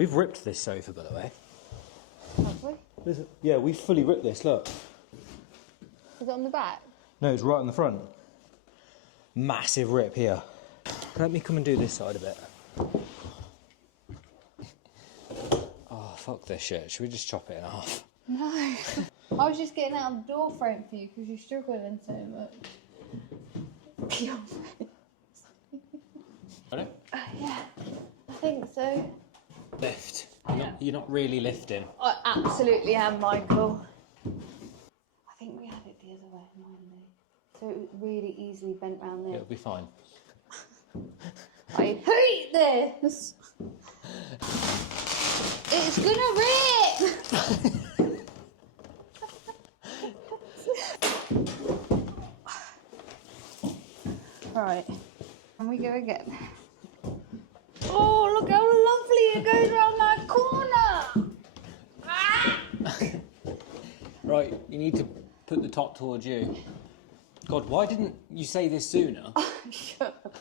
We've ripped this sofa, by the way. Have we? Yeah, we fully ripped this, look. Is it on the back? No, it's right on the front. Massive rip here. Let me come and do this side a bit. Oh, fuck this shit. Should we just chop it in half? No. I was just getting out of the door frame for you because you're struggling so much. Ready? Yeah, I think so. Lift. You're not really lifting. I absolutely am, Michael. I think we had it the other way, annoyingly. So it really easily bent round there. It'll be fine. I hate this! It's gonna rip! Right, and we go again. Oh, look how lovely it goes around that corner! Right, you need to put the top towards you. God, why didn't you say this sooner? Shut up.